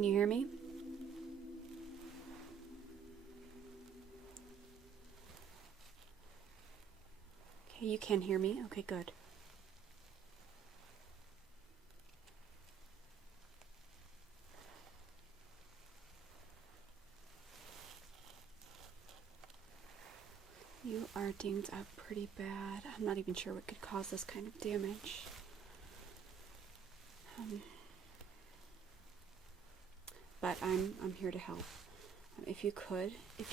Can you hear me? Okay, you can hear me? Okay, good. You are dinged up pretty bad. I'm not even sure what could cause this kind of damage. But I'm here to help. If you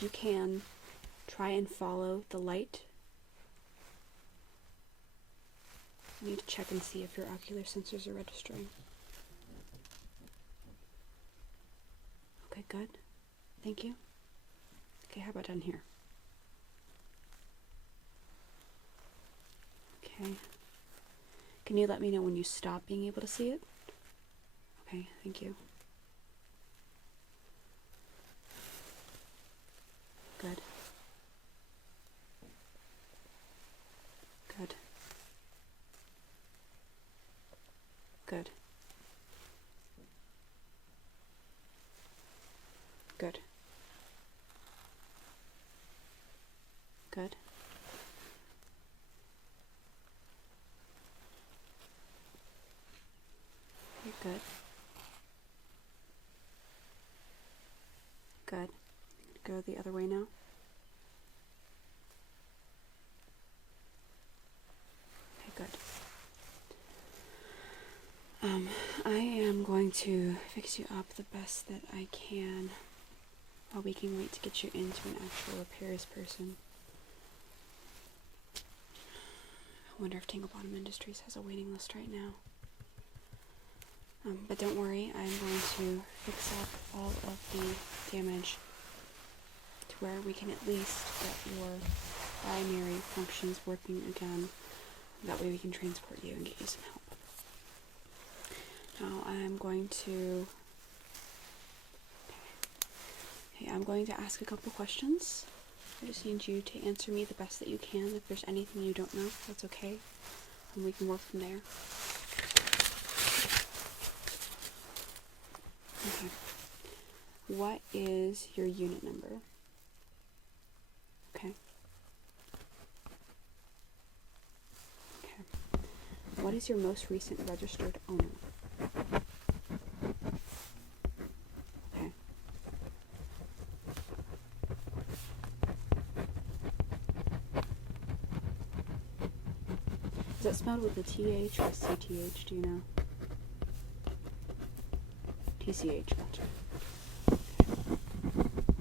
can, try and follow the light. I need to check and see if your ocular sensors are registering. Okay, good. Thank you. Okay, how about down here? Okay. Can you let me know when you stop being able to see it? Okay, thank you. Good. Good. Good. Good. Good. Okay, good. Good. Go the other way now. Okay, good. I am going to fix you up the best that I can while we can wait to get you into an actual repairs person. I wonder if Tangle Bottom Industries has a waiting list right now. But don't worry, I'm going to fix up all of the damage to where we can at least get your primary functions working again. That way we can transport you and get you some help. Now I'm going to ask a couple questions. I just need you to answer me the best that you can. If there's anything you don't know, that's okay. And we can work from there. Okay. What is your unit number? Okay. Okay. What is your most recent registered owner? Okay. Is that spelled with a TH or a CTH, do you know? TCH, gotcha. Okay.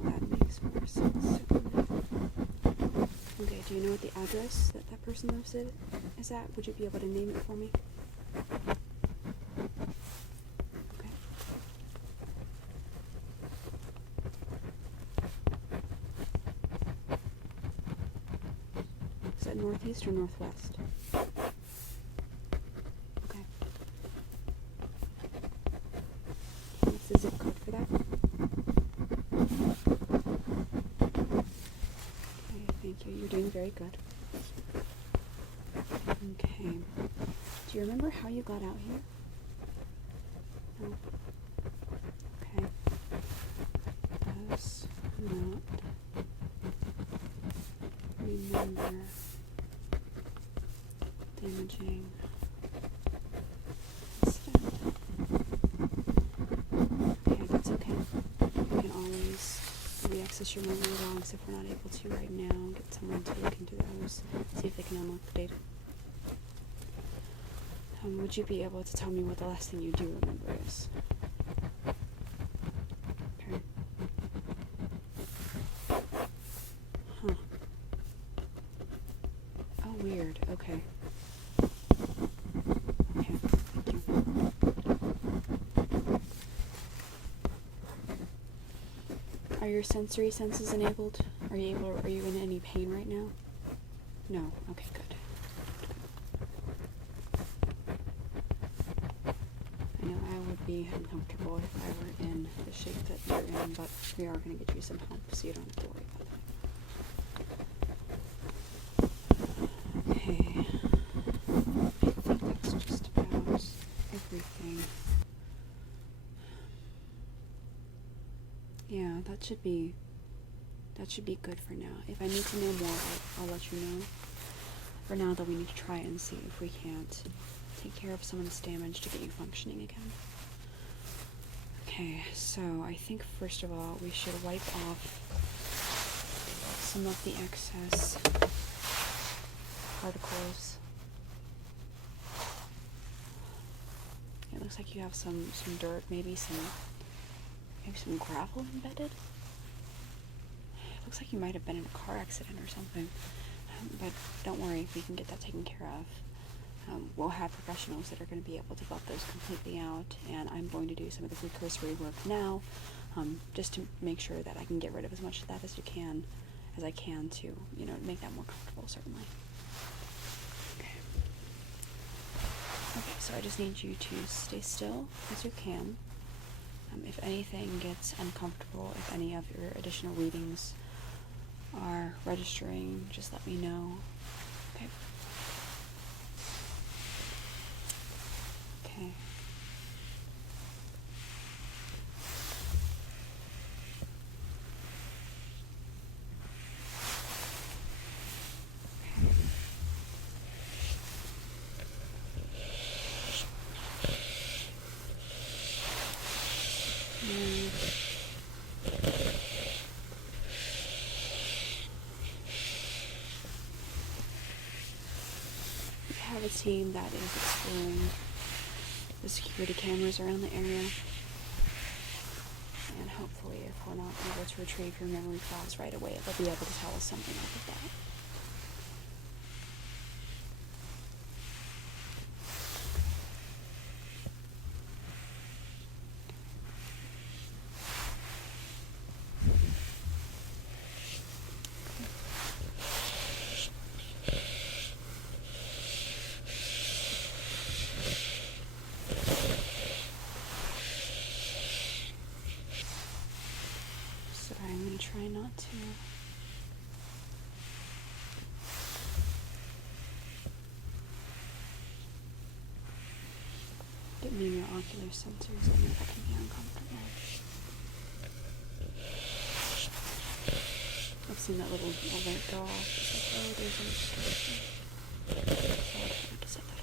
That makes more sense. Okay, do you know what the address that that person lives in is at? Would you be able to name it for me? Okay. Is that northeast or northwest? Okay. What's the zip code for that? Okay, thank you. You're doing very good. Okay. Do you remember how you got out here? No. Okay. Does not remember damaging stuff. Okay, that's okay. We can always re-access your memory logs if we're not able to right now. Get someone to look into those, see if they can unlock the data. Would you be able to tell me what the last thing you do remember is? Okay. Huh. Oh, weird. Okay. Okay, thank you. Are your sensory senses enabled? Are you in any pain right now? No. Okay, good. I know I would be uncomfortable if I were in the shape that you're in, but we are going to get you some help, so you don't have to worry about that. Okay. I think that's just about everything. that should be good for now. If I need to know more, I'll let you know. For now, though, we need to try and see if we can't take care of some of this damage to get you functioning again. Okay, so I think first of all, we should wipe off some of the excess particles. It looks like you have some dirt, maybe some gravel embedded. It looks like you might have been in a car accident or something. But don't worry, we can get that taken care of. We'll have professionals that are going to be able to buff those completely out, and I'm going to do some of the precursory work now, just to make sure that I can get rid of as much of that as I can to, make that more comfortable, certainly. Okay, so I just need you to stay still as you can. If anything gets uncomfortable, if any of your additional readings are registering, just let me know. Okay. Okay. Have a team that is exploring the security cameras around the area, and hopefully if we're not able to retrieve your memory files right away, they'll be able to tell us something off of that. I'm going to try not to get me in your ocular sensors. I know that can be uncomfortable. I've seen that little alert go off. It's like, oh, there's an excursion. So I'll try not to set that off.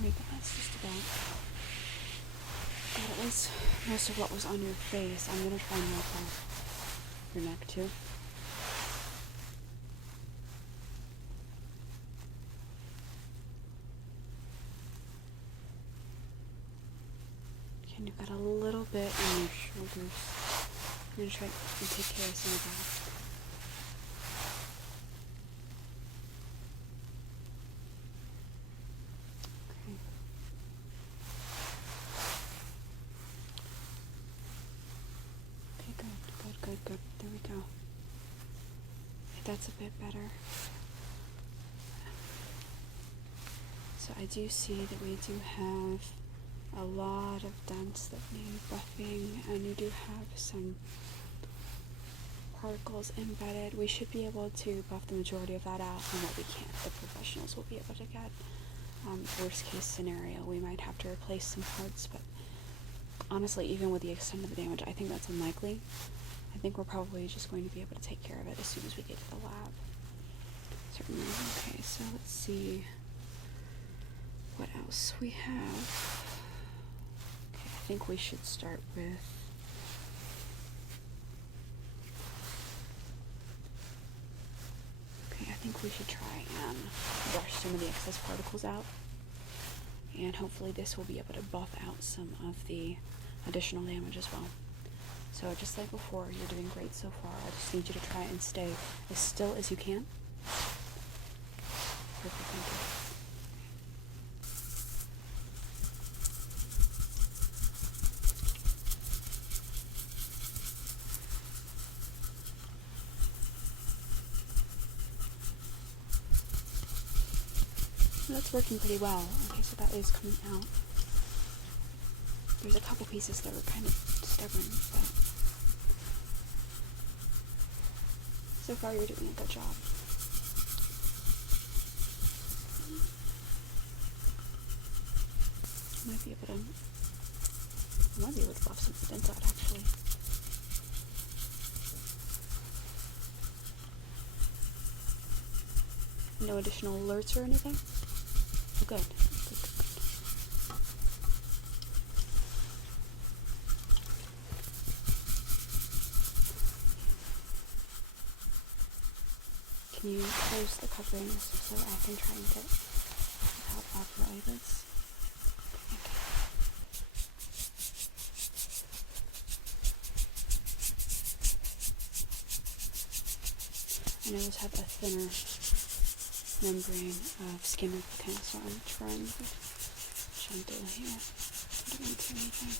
Right, that's just about that. At least most of what was on your face. I'm going to try and wipe off your neck too. And you've got a little bit on your shoulders. I'm going to try and take care of some of that. Good. There we go. That's a bit better. So I do see that we do have a lot of dents that need buffing, and you do have some particles embedded. We should be able to buff the majority of that out, and what we can't, the professionals will be able to get. Worst case scenario, we might have to replace some parts, but honestly, even with the extent of the damage, I think that's unlikely. I think we're probably just going to be able to take care of it as soon as we get to the lab. Certainly. Okay, so let's see what else we have. Okay, I think we should start with I think we should try and brush some of the excess particles out. And hopefully this will be able to buff out some of the additional damage as well. So just like before, you're doing great so far. I just need you to try and stay as still as you can. Perfect, thank you. That's working pretty well. Okay, so that is coming out. There's a couple pieces that were kind of stubborn, but so far you're doing a good job. Might be able to buff some vents out actually. No additional alerts or anything? Oh, good. Good. Can you close the coverings so I can try and get out off your eyelids? Okay. I know those have a thinner membrane of skin replicant, so I'm trying to be gentle here. I don't want to do anything.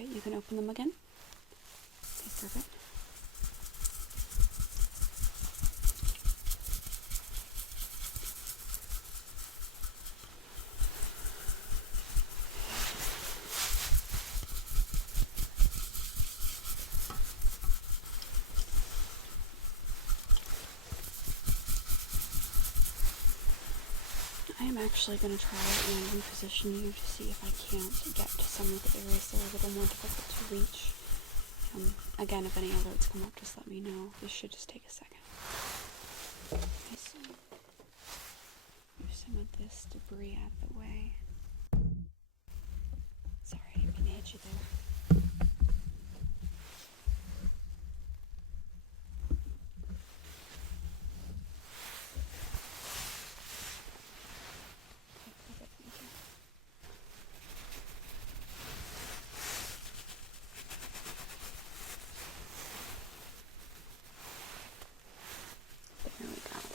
Okay, you can open them again. Okay, perfect. I am actually going to try and reposition you to see if I can't get to some of the areas that are a little more difficult to reach. Again, if any alerts come up, just let me know. This should just take a second. Okay, so move some of this debris out of the way. Sorry, I didn't mean to hit you there.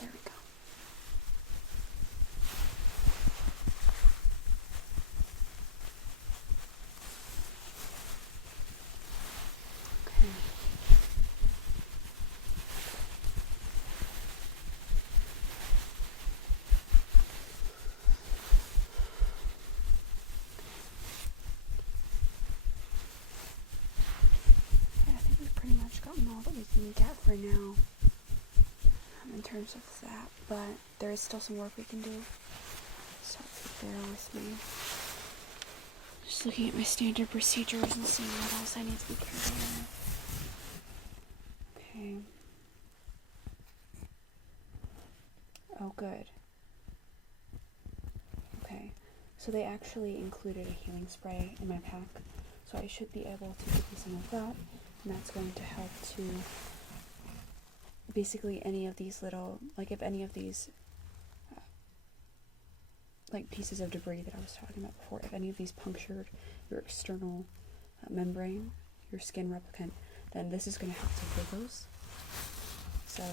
There we go. Okay. Yeah, I think we've pretty much gotten all that we can get for now. In terms of that, but there is still some work we can do, so bear with me. Just looking at my standard procedures and seeing what else I need to be careful with. Okay. Oh, good. Okay, so they actually included a healing spray in my pack, so I should be able to give you some of that, and that's going to help to basically any of these little, like if any of these like pieces of debris that I was talking about before, if any of these punctured your external membrane, your skin replicant, then this is going to help to heal those. So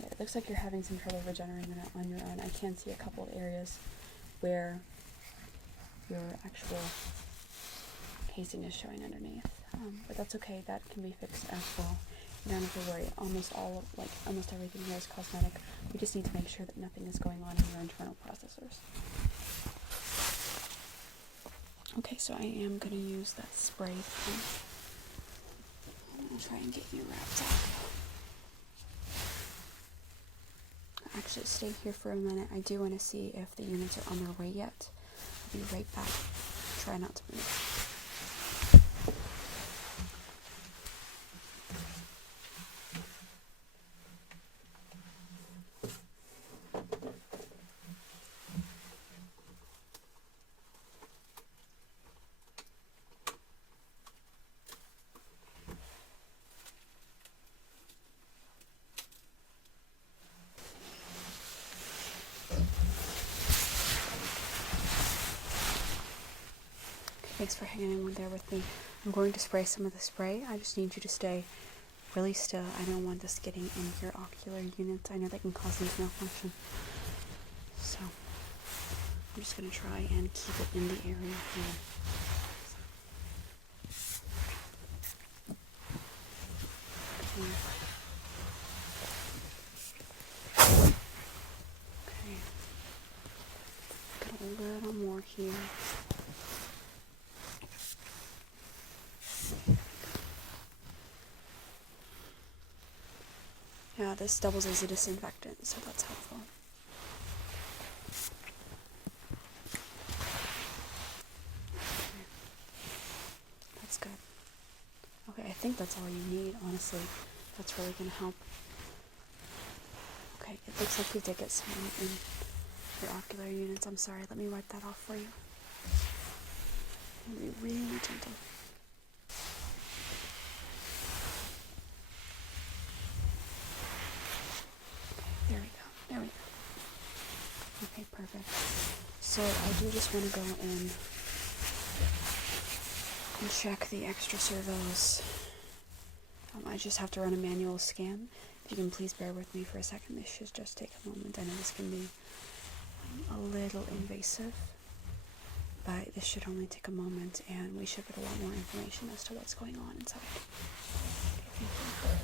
yeah, it looks like you're having some trouble regenerating on your own. I can see a couple of areas where your actual casing is showing underneath, but that's okay. That can be fixed as well. You don't have to worry. Almost everything here is cosmetic. We just need to make sure that nothing is going on in your internal processors. Okay, so I am going to use that spray thing. I'm going to try and get you wrapped up. Actually, stay here for a minute. I do want to see if the units are on their way yet. I'll be right back. Try not to move. Thanks for hanging in there with me. I'm going to spray some of the spray. I just need you to stay really still. I don't want this getting in your ocular units. I know that can cause them to malfunction. So I'm just going to try and keep it in the area here. Okay. a little more here. Yeah, this doubles as a disinfectant, so that's helpful. Okay. That's good. Okay, I think that's all you need, honestly. That's really going to help. Okay, it looks like we did get some in your ocular units. I'm sorry, let me wipe that off for you. Be really gentle. Okay, there we go. There we go. Okay, perfect. So I do just want to go in and check the extra servos. I just have to run a manual scan. If you can please bear with me for a second, this should just take a moment. I know this can be a little invasive, but this should only take a moment, and we should get a lot more information as to what's going on inside. Okay, thank you.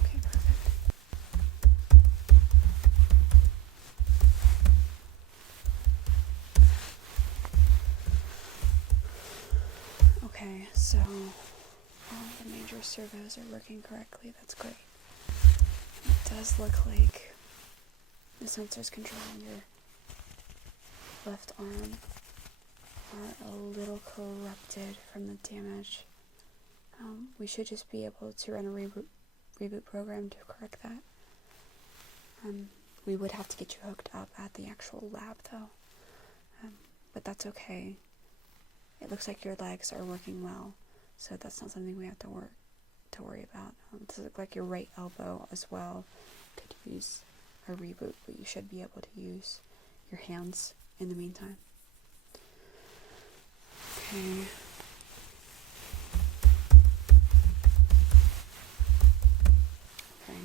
Okay, perfect. Okay, so all the major servos are working correctly. That's great. It does look like the sensors controlling your left arm are a little corrupted from the damage. We should just be able to run a reboot program to correct that. We would have to get you hooked up at the actual lab, though. But that's okay. It looks like your legs are working well, so that's not something we have to worry about. Does it look like your right elbow as well could use a reboot, but you should be able to use your hands in the meantime. Okay. Okay.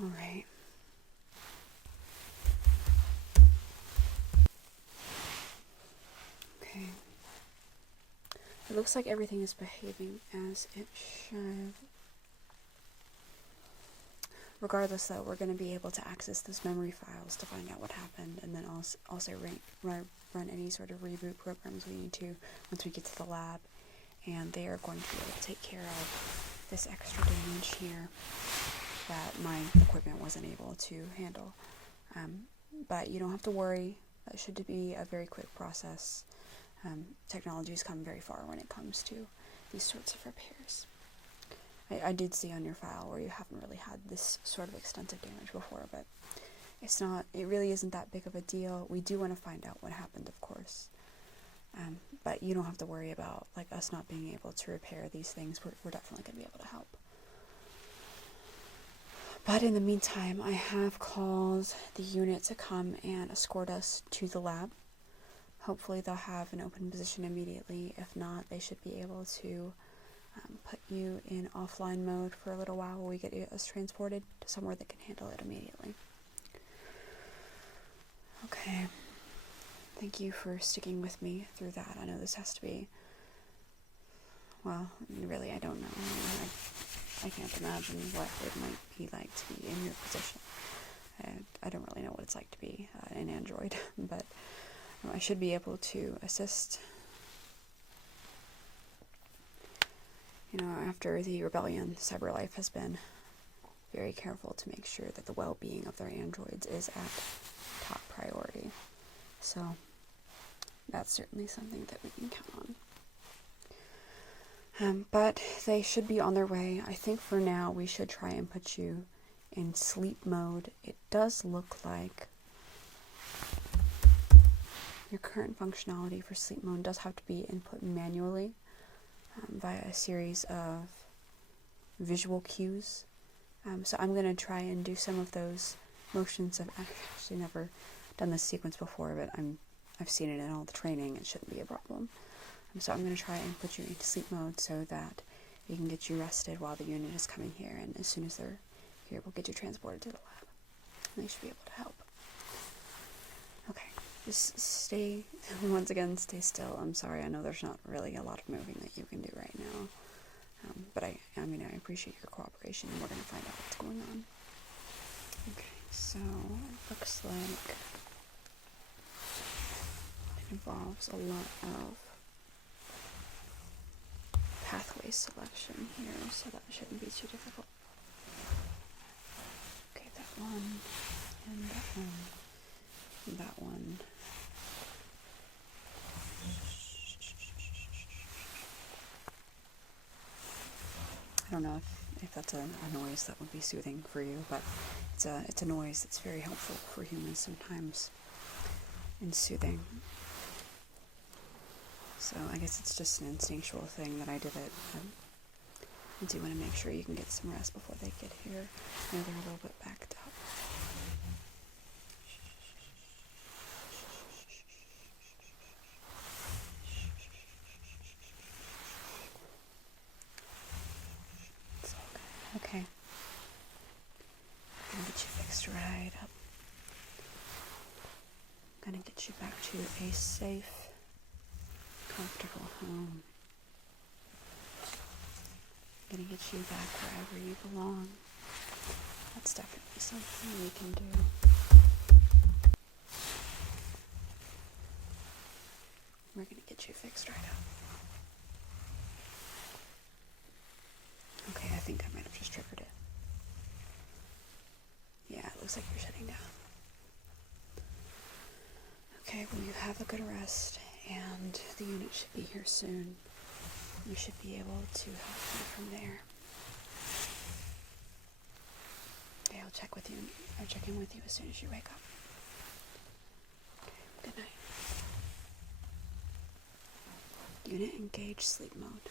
All right. Okay. It looks like everything is behaving as it should. Regardless, though, we're going to be able to access those memory files to find out what happened, and then also run any sort of reboot programs we need to once we get to the lab, and they are going to be able to take care of this extra damage here that my equipment wasn't able to handle. But you don't have to worry. That should be a very quick process. Technology's come very far when it comes to these sorts of repairs. I did see on your file where you haven't really had this sort of extensive damage before, but it really isn't that big of a deal. We do want to find out what happened, of course. But you don't have to worry about us not being able to repair these things. We're definitely going to be able to help. But in the meantime, I have called the unit to come and escort us to the lab. Hopefully they'll have an open position immediately. If not, they should be able to put you in offline mode for a little while we get us transported to somewhere that can handle it immediately. Okay. Thank you for sticking with me through that. I know this has to be, well, really, I don't know. I can't imagine what it might be like to be in your position. I don't really know what it's like to be an android, but I should be able to assist. After the rebellion, CyberLife has been very careful to make sure that the well-being of their androids is at top priority. So that's certainly something that we can count on. But they should be on their way. I think for now we should try and put you in sleep mode. It does look like your current functionality for sleep mode does have to be input manually via a series of visual cues. So I'm going to try and do some of those motions. I've actually never done this sequence before, but I've seen it in all the training. It shouldn't be a problem. So I'm going to try and put you into sleep mode so that we can get you rested while the unit is coming here, and as soon as they're here, we'll get you transported to the lab. And they should be able to help. just stay, once again, stay still. I'm sorry, I know there's not really a lot of moving that you can do right now. But I appreciate your cooperation, and we're going to find out what's going on. Okay, so it looks like it involves a lot of pathway selection here, so that shouldn't be too difficult. Okay, that one, and that one, and that one. I don't know if that's a noise that would be soothing for you, but it's a noise that's very helpful for humans sometimes, and soothing. So I guess it's just an instinctual thing that I did it. I do want to make sure you can get some rest before they get here. I know they're a little bit backed up. It's all good. Okay. I'm gonna get you fixed right up. I'm gonna get you back to a safe, comfortable home. I'm gonna get you back wherever you belong. That's definitely something we can do. We're gonna get you fixed right up. Okay, I think I might have just triggered it. Yeah, it looks like you're shutting down. Okay, well, you have a good rest, and the unit should be here soon. We should be able to help you from there. Okay, I'll check in with you as soon as you wake up. Okay, good night. Unit engage sleep mode.